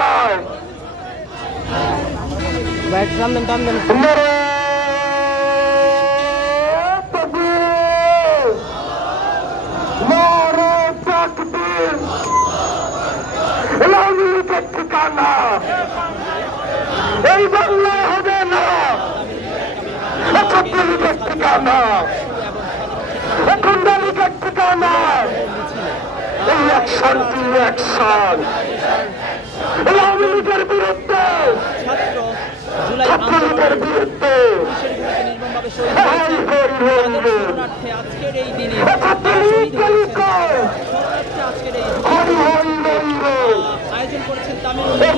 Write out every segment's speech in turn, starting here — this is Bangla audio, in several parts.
নয়। ঠিকানা এই বাংলা হবে না, ঠিকানা এখন দলীয় ঠিকানা। এই অ্যাকশনটি অ্যাকশন আওয়ামী লীগের বিরুদ্ধে, ছাত্রলীগের বিরুদ্ধে। আয়োজন করেছেন আপনাদেরকে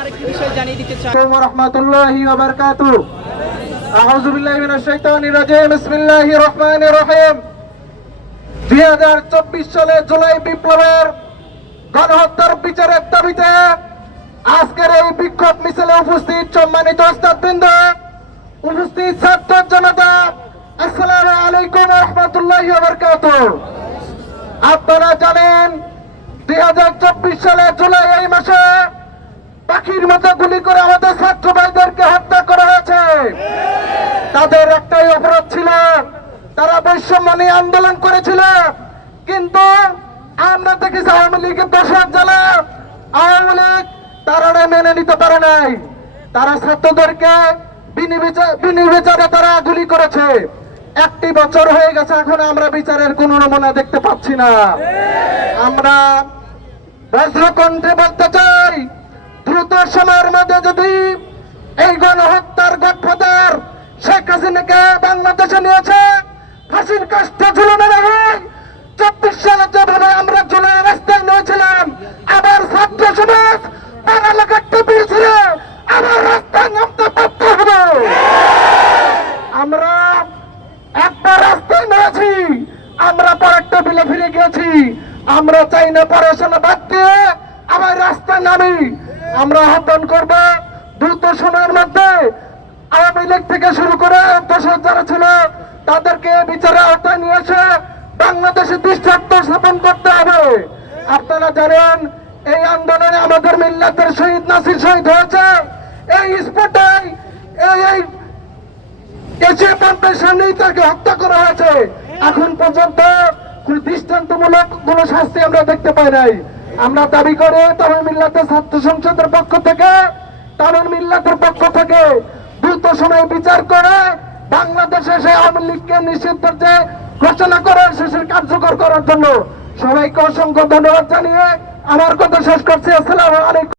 আরেকটি বিষয় জানিয়ে দিতে চাই। রাহমাতুল্লাহি ওয়া বারাকাতুহু। আউযু বিল্লাহি মিনাশ শাইতানির রাজিম। বিসমিল্লাহির রহমানির রহিম। 2024 সালে জুলাই বিপ্লবের গণহত্যার বিচারের দাবিতে আজকের এই বিক্ষোভ মিছিলে উপস্থিত সম্মানিত ওস্তাদবৃন্দ, উপস্থিত ছাত্র জনতা, আসসালামু আলাইকুম ওয়া রাহমাতুল্লাহি ওয়া বারাকাতুহু। আপনারা জানেন 2024 সালে জুলাই এই মাসে পাখির মতো গুলি করে আমাদের ছাত্র ভাইদেরকে হত্যা করা হয়েছে। তাদের একটাই অপরাধ ছিল, তারা বৈষম্য নিয়ে আন্দোলন করেছিল। কিন্তু আমরা দেখেছি আওয়ামী লীগের দোষর জ্বালা আওয়ামী লীগ তারা মেনে নিতে পারে নাই। তারা ছাত্রদেরকে বিনির্বিচারে তারা গুলি করেছে। 1 বছর হয়ে গেছে, এখন আমরা বিচারের কোন নমুনা দেখতে পাচ্ছি না। আমরা বজ্রকণ্ঠে বলতে চাই, দ্রুত সময়ের মধ্যে যদি এই গণহত্যার গডফাদার শেখ হাসিনাকে বাংলাদেশে নিয়েছে, ফাঁসির কাষ্ঠে ঝুলানো হয়। 24 সালে যেভাবে আমরা জুলাই রাস্তায় নিয়েছিলাম, আবার ছাত্র সমাজ পড়ালেখার টিপি ছিল, আবার রাস্তায় নামতে বাধ্য হবে। আমরা একবার রাস্তায় নিয়েছি, আমরা পরের টেবিলে ফিরে গিয়েছি। আমরা চাই না পড়াশোনা বাদ দিয়ে আবার রাস্তায় নামি। আমরা আহ্বান করব, দ্রুত সময়ের মধ্যে আওয়ামী লীগ থেকে শুরু করে দোষর যারা ছিল তাদেরকে বিচারের আওতায় নিয়ে এসে বাংলাদেশে দৃষ্টান্ত স্থাপন করতে হবে। আপনারা জানেন এই আন্দোলনে আমাদের মিল্লাতের শহীদ নাসির শহীদ হয়েছে। এই স্পটে এই এশিয়া পাম্পের সামনেই তাকে হত্যা করা হয়েছে। এখন পর্যন্ত কোন দৃষ্টান্তমূলক কোন শাস্তি আমরা দেখতে পাই নাই। আমরা দাবি করে তামিল মিল্লাতের ছাত্র সংসদের পক্ষ থেকে, তামিল মিল্লাতের পক্ষ থেকে দ্রুত সময় বিচার করে বাংলাদেশে সেই আওয়ামী লীগকে নিষিদ্ধের যে ঘোষণা করার শেষের কার্যকর করার জন্য সবাইকে অসংখ্য ধন্যবাদ জানিয়ে আমার কথা শেষ করছি। আসসালামু আলাইকুম।